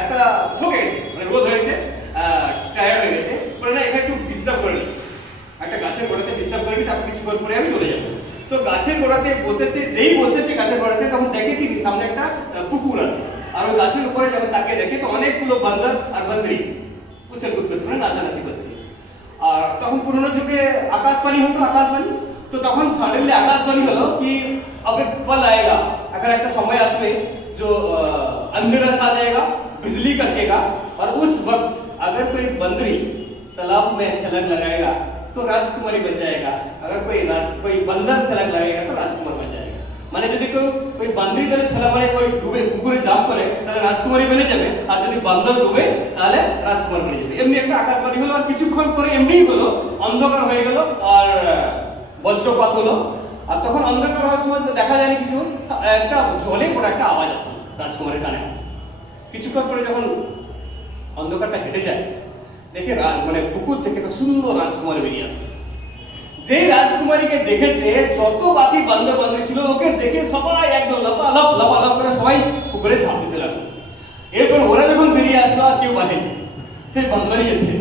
একটা ঠকে গেছে, মানে রোদ হয়েছে, টায়ার্ড হয়ে গেছে, বলে না এখানে একটু বিশ্রাম করে নি, একটা গাছের গোড়াতে বিশ্রাম করে নি, তারপর কিছুক্ষণ পরে আমি চলে যাবো। তো গাছের গোড়াতে বসেছে, যেই বসেছে গাছের গোড়াতে, তখন দেখে কি সামনে একটা পুকুর আছে, আর ওই গাছের উপরে যখন তাকে দেখে তো অনেকগুলো বান্দর আর বান্দরি উচ্ছল করছে, মানে নাচানাচি করছে। আর তখন পুরোনো যুগে আকাশবাণী হতো, তো তখন সাডেনলি আকাশবাণী হলো কি अब एक पल आएगा, अगर একটা সময় আসবে जो अंधेरा छा जाएगा, बिजली कड़केगा और उस वक्त अगर कोई बंदरी तालाब में छलांग लगाएगा तो राजकुमारी बन जाएगा, अगर कोई बंदर छलांग लगाएगा तो राजकुमार बन जाएगा। মানে যদি कोई বান্দরি তাহলে ছেলে মানে ওই ডুবে পুকুরে জাম্প করে তাহলে রাজকুমারী বনে যাবে, আর যদি বান্দর ডুবে তাহলে রাজকুমার বনে যাবে। এমনি একটা আকাশবাণী হলো, আর কিছুক্ষণ পরে এমনিই হলো, অন্ধকার হয়ে গেল আর বজ্রপাত হলো। আর তখন অন্ধকার হওয়ার সময় তো দেখা যায়নি কিছু, একটা জলে পড়ে একটা আওয়াজ আসে রাজকুমারের কানে আসে। কিছুক্ষণ পরে যখন অন্ধকারটা হেঁটে যায় দেখে মানে পুকুর থেকে একটা সুন্দর রাজকুমারী বেরিয়ে আসছে। যে রাজকুমারীকে দেখেছে যত বাকি বান্দর বান্দরী ছিল ওকে দেখে সবাই একদম লাফালাফ করে সবাই পুকুরে ঝাঁপ দিতে লাগলো। এরপর ওরা যখন বেরিয়ে আসলো আর কেউ বাঁধেনি, সে বান্দরই আছে।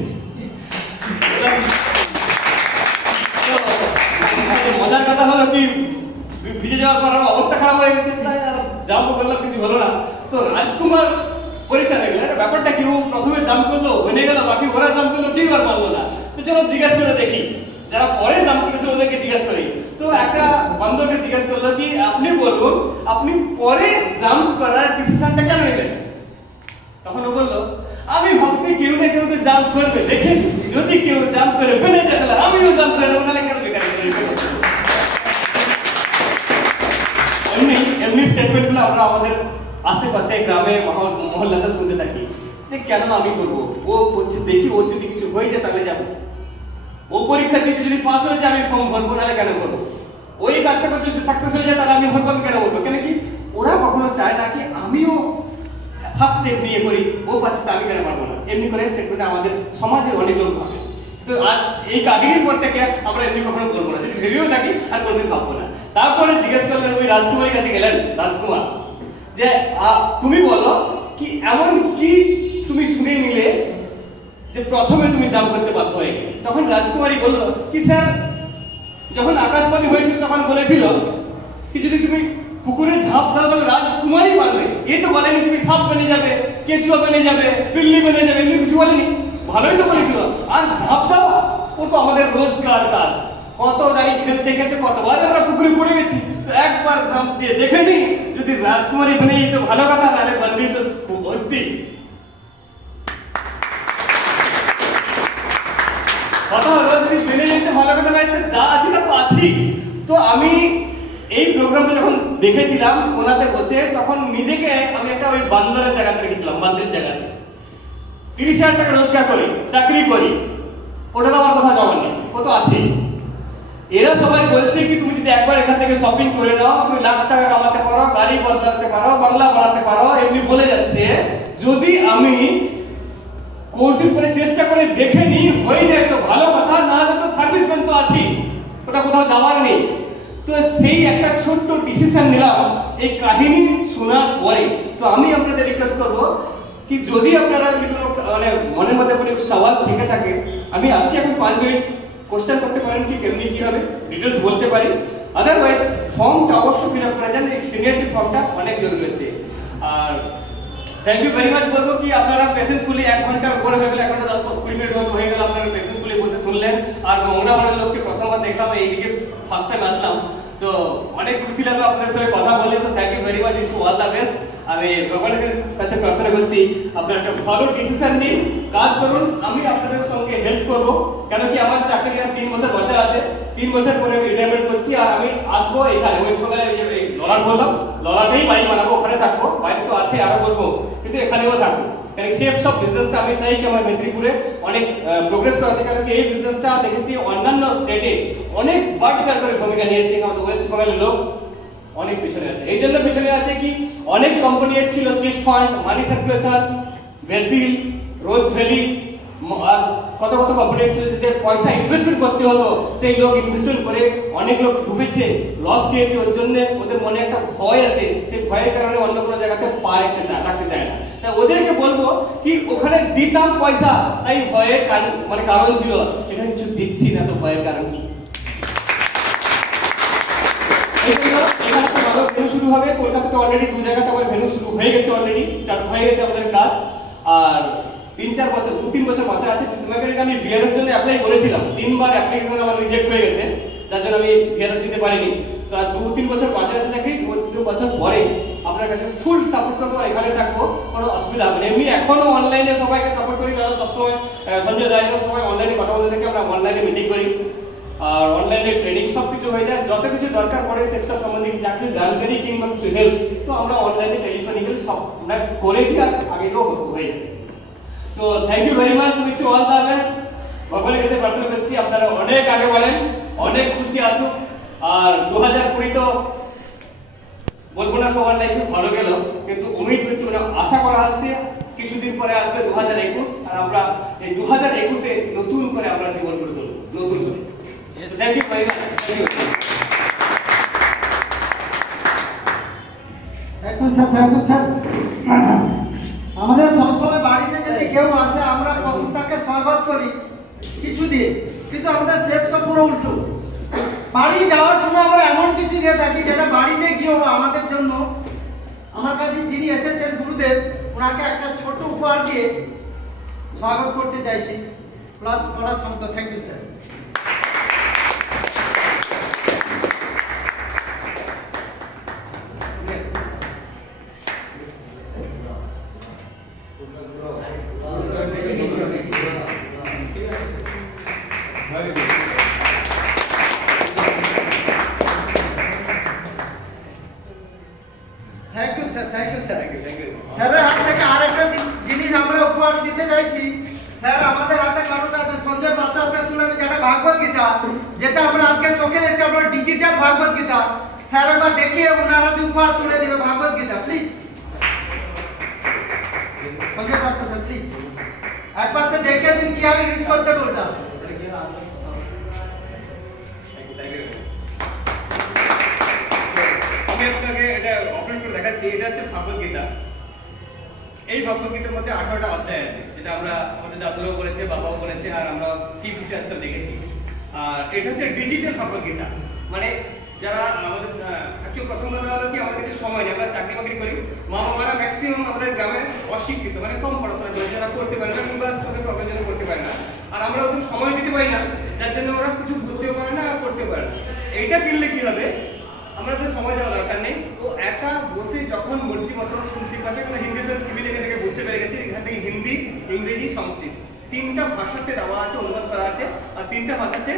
মজার কথা হলো কি ভিজে যাওয়ার পর অবস্থা খারাপ হয়ে গেছে, তাই আর জাম্প করলাম, কিছু হলো না। তো রাজকুমার পরিষ্কার হয়ে গেল, ব্যাপারটা কি, ও প্রথমে জাম্প করলো বনে গেল, বাকি ওরা জাম্প করলো, কেউ আর মানলো না। তো চলো জিজ্ঞাসা করে দেখি, যারা পরে জাম্প করেছে ওদেরকে জিজ্ঞাসা করি। তো একটা বান্ধবকে জিজ্ঞাসা করলো কি আপনি বলুন আপনি পরে জাম্প করার ডিসিশনটা কেন নিলেন? তখন ও বললো আমি ভাবছি কেউ না কেউ তো জাম্প করবে, দেখেন যদি কেউ জাম্প করে বেনে যায় তাহলে আমিও জাম্প করে নেবো, নাহলে কেন বেকার এমনি স্টেটমেন্টগুলো আমরা আমাদের আশেপাশে গ্রামে মহল্লাতে শুনতে থাকি যে কেন আমি করবো, ও করছে দেখি ওর যদি কিছু হয়ে যায় তাহলে যাবো, ও পরীক্ষা দিয়েছে যদি পাস হয়ে যায় আমি ফর্ম ভরবো, নাহলে কেন করবো, ওই কাজটা করছে যদি সাকসেস হয়ে যায় তাহলে আমি ভরবো, আমি কেন বলবো। কেন কি ওরা কখনো চায় না কি আমিও ফার্স্ট স্টেপ নিয়ে করি, ও পাচ্ছে তো আমি কেন পারবো না। এমনি করে স্টেটমেন্ট আমাদের সমাজে অনেক লোক ভাবে। তো আজ এই কাহিনীর পর থেকে আমরা এমনি কখনো বলবো না, যদি ভেবেও থাকি আর কোনোদিন ভাববো না। তারপরে জিজ্ঞেস করলেন ওই রাজকুমারীর কাছে গেলেন রাজকুমার যে তুমি বলো কি এমন কি তুমি শুনে নিলে যে প্রথমে তুমি জাম্প করতে বাধ্য হয়ে গেলে? তখন রাজকুমারী বলল কি স্যার যখন আকাশবাণী হয়েছিল তখন বলেছিল কি যদি তুমি পুকুরে ঝাঁপ দাও তাহলে রাজকুমারী পারবে, এই তো বলেনি তুমি সাপ বনে যাবে, কেঁচুয়া বনে যাবে, বিল্লি বনে যাবে, এমনি কিছু বলেনি। ভালোই তো বলেছিল। আর ঝাঁপ দেওয়া ও তো আমাদের রোজকার কাজ, কত জানি খেলতে খেলতে কতবার আমরা পুকুরে পড়ে গেছি, তো একবার ঝাঁপ দিয়ে দেখে নি যদি রাজকুমারী বনে যেত ভালো কথা, নাহলে বন্দি তো হচ্ছি। কথা হলো যদি বেনে যেতে ভালো কথা নাই তো যা আছে তা তো আছি। তো আমি এই প্রোগ্রামটা যখন দেখেছিলাম ওনাতে বসে তখন নিজেকে আমি একটা ওই বান্দরের জায়গাতে রেখেছিলাম, বান্দরের জায়গাতে 30,000 টাকা রোজগার করি, চাকরি করি, ওটা তো আমার কথা যাওয়ার নেই, ও তো আছে। এরা সবাই বলছে কি তুমি যদি একবার এখান থেকে শপিং করে নাও তুমি লাখ টাকা কামাতে পারো, গাড়ি বদলাতে পারো, বাংলা বানাতে পারো, এমনি বলে যাচ্ছে। যদি আমি কোশিশ করে চেষ্টা করে দেখে নি হয়ে যায় তো ভালো কথা, না হলে তো সার্ভিসম্যান তো আছি, ওটা কোথাও যাওয়ার নেই। তো সেই একটা ছোট্ট ডিসিশন নিলাম এই কাহিনী শোনার পরে। তো আমি আপনাদের রিকোয়েস্ট করবো কি যদি আপনারা কোনো মানে মনের মধ্যে কোনো সওয়াল থেকে থাকে আমি আছি এখন 5 মিনিট, কোশ্চেন করতে পারেন কি কেমনি কি হবে ডিটেলস বলতে পারি। আদারওয়াইজ ফর্মটা অবশ্যই ফিল আপ করে যান, এই সিনিয়রিটি ফর্মটা অনেক জরুরি হচ্ছে। আর থ্যাংক ইউ ভেরি মাচ বলবো কি আপনারা পেশেন্সফুলি 1 ঘন্টার উপরে হয়ে গেল, 1 ঘন্টা 10-20 মিনিট হয়ে গেল, আপনারা পেশেন্সফুলি বসে শুনলেন। আর মঙ্গলাবাড়ির লোককে প্রথমবার দেখলাম, এইদিকে ফার্স্ট টাইম আসলাম, সো অনেক খুশি লাগলো আপনাদের সঙ্গে কথা বলে। So thank you very much, wish all the best. আমি ভগবানের কাছে প্রার্থনা করছি আপনারা একটা ভালো ডিসিশন নিন, কাজ করুন, আমি আপনাদের সঙ্গে হেল্প করব। কেন কি আমার চাকরি আর 3 বছর বাঁচা আছে, 3 বছর পরে আমি রিটায়ারমেন্ট করছি। আর আমি আসবো এখানে ওয়েস্ট বেঙ্গলে, এই ললাট বললাম ললাটেই বাড়ি বানাবো, ওখানে থাকবো, বাইরে তো আছে আরো করবো, কিন্তু এখানেও থাকবো। কারণ শেপ সব বিজনেসটা আমি চাই কি আমার মেদিনীপুরে অনেক প্রোগ্রেস করাতে, কারণ কি এই বিজনেসটা দেখেছি অন্যান্য স্টেটে অনেক বাড়চার করে ভূমিকা নিয়েছে, আমাদের ওয়েস্ট বেঙ্গলের লোক অনেক পিছনে আছে। এই জন্য পিছনে আছে কি অনেক কোম্পানি এসেছিল, চিট ফান্ড, মানি সার্কুলেশন, ভেসিল, রোজ ভ্যালি, আর কত কত কোম্পানি এসেছিল যে পয়সা ইনভেস্টমেন্ট করতে হতো, সেই লোক ইনভেস্টমেন্ট করে অনেক লোক ডুবেছে, লস খেয়েছে। ওর জন্য ওদের মনে একটা ভয় আছে, সেই ভয়ের কারণে অন্য কোনো জায়গাতে পা রাখতে চায় না। তাই ওদেরকে বলবো কি ওখানে দিতাম পয়সা, তাই ভয়ের মানে কারণ ছিল, এখানে কিছু দিচ্ছি না তো ভয়ের কারণ কি? শুরু হবে কলকাতাতে, অলরেডি 2 জায়গাতে আমার ভেন্যু শুরু হয়ে গেছে, অলরেডি স্টার্ট হয়ে গেছে আমাদের কাজ। আর 3-4 বছর 2-3 বছর বাঁচা আছে। তোমাকে আমি ভিআরএস জন্য অ্যাপ্লাই করেছিলাম, 3 বার অ্যাপ্লিকেশন আমার রিজেক্ট হয়ে গেছে, যার জন্য আমি ভিআরএস দিতে পারিনি। তার 2-3 বছর বাঁচা আছে চাকরি, 2-3 বছর পরে আপনার কাছে ফুল সাপোর্ট করবো, এখানে থাকবো, কোনো অসুবিধা হবে না। এমনি এখনো অনলাইনে সবাইকে সাপোর্ট করি, তারা সবসময় সঞ্জয় রায়ও সবাই অনলাইনে কথা বলতে থাকি, আমরা অনলাইনে মিটিং করি আর অনলাইনে ট্রেনিং সব কিছু হয়ে যায়। যত কিছু দরকার পড়ে সেক্টর সম্বন্ধে চাকরির জানকারি কিংবা কিছু হেল্প, তো আমরা অনলাইনে টেলিফোনিক্যাল সব আমরা করে দিই আর আগেও হয়ে যায়। So thank you very much, wish you all the best. ভগবানের কাছে প্রার্থনা করছি আপনারা অনেক আগে বলেন, অনেক খুশি আসুক। আর 2020 তো বলবো না সবার লাইফে ভালো গেল, কিন্তু উমিদ হচ্ছে মানে আশা করা হচ্ছে কিছুদিন পরে আসবে 2021, আর আমরা এই 2021-এ নতুন করে আমরা জীবন গড়ে তুলব, নতুন করে। Thank you very much, thank you. Thank you sir. আমাদের সবসময় বাড়িতে যদি কেউ আসে আমরা প্রথম তাকে স্বাগত করি কিছু দিয়ে, কিন্তু আমাদের সেফ সব পুরো উল্টো। বাড়ি যাওয়ার সময় আমরা এমন কিছু দিয়ে থাকি যেটা বাড়িতে গিয়েও আমাদের জন্য, আমার কাছে যিনি এসেছেন গুরুদেব, ওনাকে একটা ছোট উপহার দিয়ে স্বাগত করতে চাইছি। প্লাস পড়ার সঙ্গে thank you sir. Thank you sir, thank you sir. স্যারের হাত থেকে আরেকটা জিনিস আমরা উপহার দিতে চাইছি। স্যার আমাদের হাতে কারোর কাছে সঞ্জয় পাত্র হাতে তুলে যেটা ভাগবত গীতা, যেটা আমরা আজকে চোখে দেখতে আমরা ডিজিটাল ভাগবত গীতা, স্যার একবার দেখিয়ে ওনার হাতে উপহার তুলে দেবে ভাগবত গীতা, প্লিজ। সঞ্জয় পাত্র স্যার প্লিজ একবার সে দেখিয়ে দিন কিভাবে ইউজ করতে হবে ওটা। আমি আপনাকে এটা ওপেন করে দেখাচ্ছি। এটা হচ্ছে ভাগবত গীতা। এই ভাগবত গীতার মধ্যে 18টা অধ্যায় আছে, যেটা আমরা আমাদের দাদুরাও বলেছে, বাবাও বলেছে, আর আমরা টিভিতে আজকাল দেখেছি। আর এটা হচ্ছে ডিজিটাল ভাগবত গীতা। মানে যারা আমাদের অ্যাকচুয়ালি প্রথম কথা হলো কি, আমাদের কাছে সময় নেই, আমরা চাকরি বাকরি করি, মা বাবারা ম্যাক্সিমাম আমাদের গ্রামে অশিক্ষিত, মানে কম পড়াশোনা করে, যারা পড়তে পারে না কিংবা চোখের প্রবলেম জন্য পড়তে পারে না। আর আমরা ওদের সময় দিতে পারি না, যার জন্য ওরা কিছু বুঝতেও পারে না আর পড়তে পারে না। এইটা কিনলে কি হবে, আমরা তো সময় দেওয়া দরকার নেই, ও একা বসে যখন মর্জি মতো শুনতে পারবে। কারণ হিন্দি তো টিভি দেখে দেখে বুঝতে পেরে গেছে, এখান থেকে হিন্দি, ইংরেজি, সংস্কৃত 3টা ভাষাতে দেওয়া আছে, অনুবাদ করা আছে, আর 3টা ভাষাতে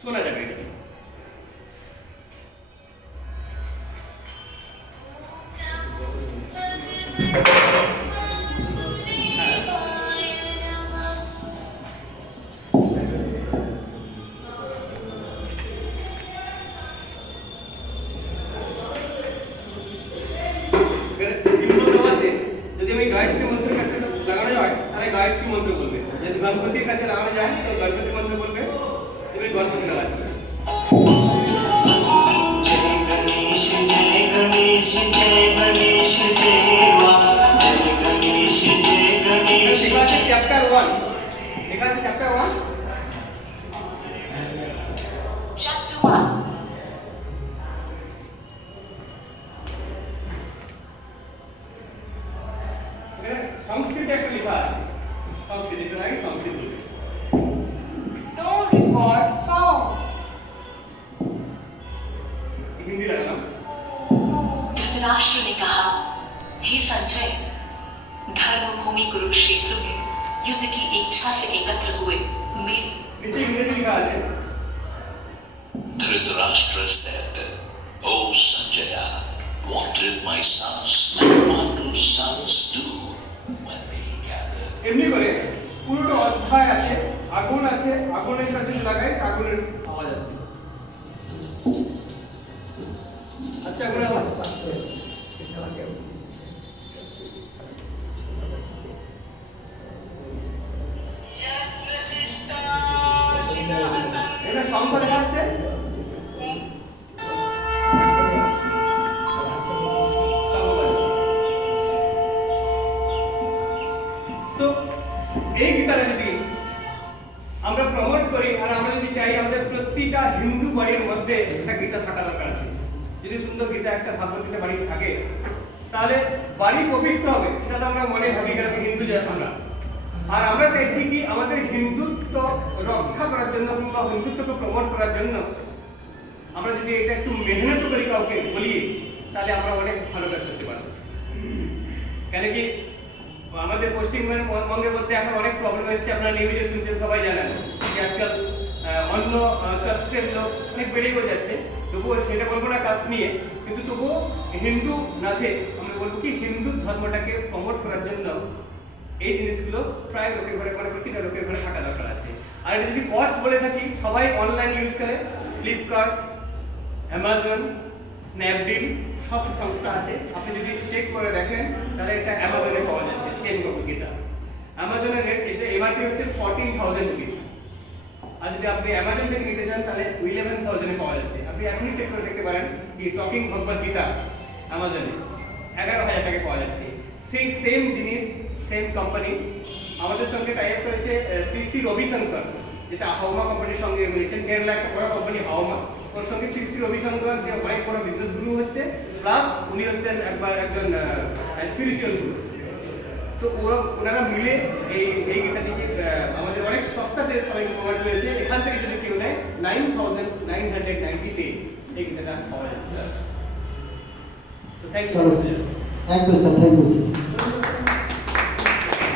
শোনা যাবে। এটা সিম্বল দেওয়া আছে। যদি আমি গায়ত্রী মন্ত্রের কাছে লাগানো যায় তাহলে গায়ত্রী মন্ত্র বলবে, যদি গণপতির কাছে লাগানো যায় তো গণপতি মন্ত্র বলবে। এবারে গণপতি লাগাচ্ছি। লেখা আছে চ্যাপ্টার 1, লেখা আছে চ্যাপ্টার 1। সংস্কৃতে একটা লেখা আছে, সংস্কৃত এটা আগে সংস্কৃত বলবে। No record found. हिंदी लगाना। धृतराष्ट्र ने कहा, हे संजय, धर्मभूमि कुरुक्षेत्र में युद्ध की इच्छा से एकत्र हुए मेरे नीचे अंग्रेजी लिखा है। Dhritarashtra said, O Sanjaya, what did my sons, my Pandu's sons do when they gathered? এমনি করে পুরোটা অধ্যায় আছে, আগুন আছে, আগুনের কাছে লাগাই আগুনের আওয়াজ আসবে। আচ্ছা আগুনের আওয়াজ এটা সংখ্যা দেখা যাচ্ছে। সো এই গীতাটা যদি আমরা প্রমোট করি আর আমরা যদি চাই আমাদের প্রতিটা হিন্দু বাড়ির মধ্যে একটা গীতা থাকা দরকার আছে। যদি সুন্দর গীতা একটা ভাগবত গীতা বাড়ি থাকে তাহলে বাড়ি পবিত্র হবে, সেটা তো আমরা মনে ভাবি কারণ হিন্দু যে আমরা। আর আমরা চাইছি কি আমাদের হিন্দুত্ব রক্ষা করার জন্য জন্য কিংবা হিন্দুত্বকে প্রমোট করার জন্য আমরা যদি এটা একটু মেহনত করি কাউকে বলি, তাহলে আমরা অনেক ভালো কাজ করতে পারবো। কেন কি আমাদের পশ্চিমবঙ্গের মধ্যে এখন অনেক প্রবলেম এসেছে, আপনারা নিউজে শুনছেন, সবাই জানেন যে আজকাল অন্য কাস্টের লোক অনেক বেড়েও যাচ্ছে। তবুও সেটা বলবো না কাস্ট নিয়ে, কিন্তু তবুও হিন্দু নাথে আমরা বলবো কি হিন্দু ধর্মটাকে প্রমোট করার জন্য এই জিনিসগুলো প্রায় লোকের ঘরে মানে প্রতিটা লোকের ঘরে থাকা দরকার আছে। আর এটা যদি কস্ট বলে থাকি, সবাই অনলাইন ইউজ করে, ফ্লিপকার্ট, অ্যামাজন, স্ন্যাপডিল সব সংস্থা আছে। আপনি যদি চেক করে দেখেন তাহলে এটা অ্যামাজনে পাওয়া যাচ্ছে সেম কপিটা। অ্যামাজনের রেট এটা এমআরপি হচ্ছে 14,000 রুপিস। আর যদি আপনি অ্যামাজন থেকে নিতে চান তাহলে 11,000 এ পাওয়া যাচ্ছে। আপনি এখনই চেক করে দেখতে পারেন কি টকিং ভগবত গীতা অ্যামাজনে 11,000 টাকায় পাওয়া যাচ্ছে। সেই সেম জিনিস সেম কোম্পানি আমাদের সঙ্গে টাই আপ করেছে শ্রী রবিশঙ্কর, যেটা হাওমা কোম্পানির সঙ্গে রিসেন্ট কেরালা একটা বড় কোম্পানি হাওমা, ওর সঙ্গে শ্রী রবিশঙ্কর যে অনেক বড় বিজনেস গুরু হচ্ছে, প্লাস উনি হচ্ছেন একজন স্পিরিচুয়াল গুরু। তো ওনারা মিলে এই গীতাটিকে আমাদের অনেক সস্তাতে সবাইকে প্রোভাইড করেছে। এখান থেকে যদি কেউ নেয় 9,990-তে এই গীতাটা পাওয়া যাচ্ছে। তো thank you. Thank you sir, thank you sir.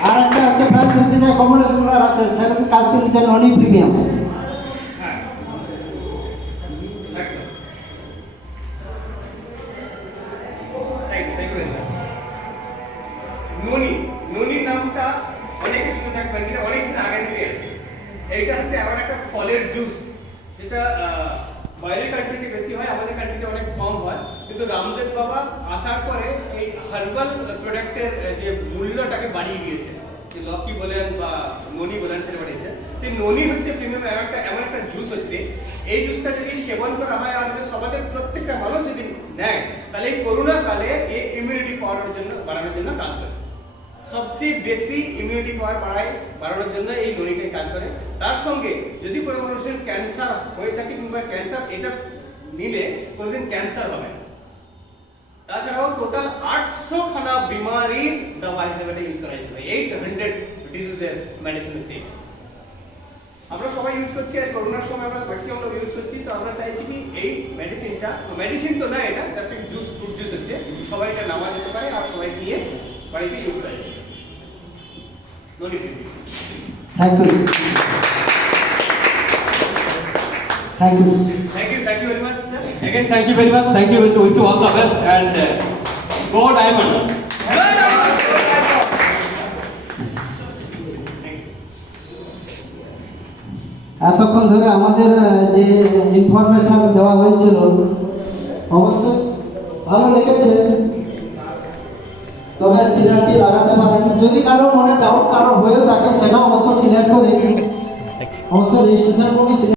আর একটা হচ্ছে প্রাইস দিতে চাই কমোডেশন গুলো রাখতে, স্যার কাজ করে নিচ্ছেন ননি প্রিমিয়াম। হ্যাঁ একদম। Thank you very much. Noni নামটা অনেকে শুনে থাকবেন, এটা অনেকদিন আগে থেকে আছে। এইটা হচ্ছে এমন একটা ফলের জুস, যেটা বাইরের কান্ট্রিতে বেশি হয়, আমাদের কান্ট্রিতে অনেক কম হয়। কিন্তু রামদেব বাবা আসার পরে এই হার্বাল প্রোডাক্টের যে মূল্যটাকে বাড়িয়ে দিয়েছে, যে লকি বলেন বা ননি বলেন সেটা বাড়িয়েছে। তো ননি হচ্ছে প্রিমিয়াম এমন একটা জুস হচ্ছে, এই জুসটা যদি সেবন করা হয় আমাদের সমাজের প্রত্যেকটা মানুষ যদি নেয়, তাহলে এই করোনা কালে এই ইমিউনিটি পাওয়ার জন্য বাড়ানোর জন্য কাজ করে। সবচেয়ে বেশি ইমিউনিটি পাওয়ার বাড়ানোর জন্য এই ননিটাই কাজ করে। তার সঙ্গে যদি কোনো মানুষের ক্যান্সার হয়ে থাকে কিংবা ক্যান্সার এটা নিলে কোনোদিন ক্যান্সার হবে। তাছাড়াও টোটাল 800 খানা বিমারির দওয়া হিসেবে এটা ইউজ করা যেতে পারে। 800 ডিজিজের মেডিসিন হচ্ছে। আমরা সবাই ইউজ করছি, আর করোনার সময় আমরা ম্যাক্সিমাম লোক ইউজ করছি। তো আমরা চাইছি কি এই মেডিসিনটা, মেডিসিন তো না, এটা জাস্ট একটা জুস, ফ্রুট জুস হচ্ছে, সবাই এটা নেওয়া যেতে পারে আর সবাই নিয়ে বাড়িতে ইউজ করা যেতে পারে। Thank you, thank you, thank you very much, sir. Again, thank you very much. Thank you. To wish you all the best and go Diamond. এতক্ষণ ধরে আমাদের যে ইনফরমেশন দেওয়া হয়েছিল অবশ্যই ভালো লেগেছে। তবে সিরিয়ালটি লাগাতে পারেন। যদি কারো মনে ডাউট কারো হয়েও থাকে সেটা অবশ্যই ক্লিয়ার করে অবশ্যই রেজিস্ট্রেশন কমিশন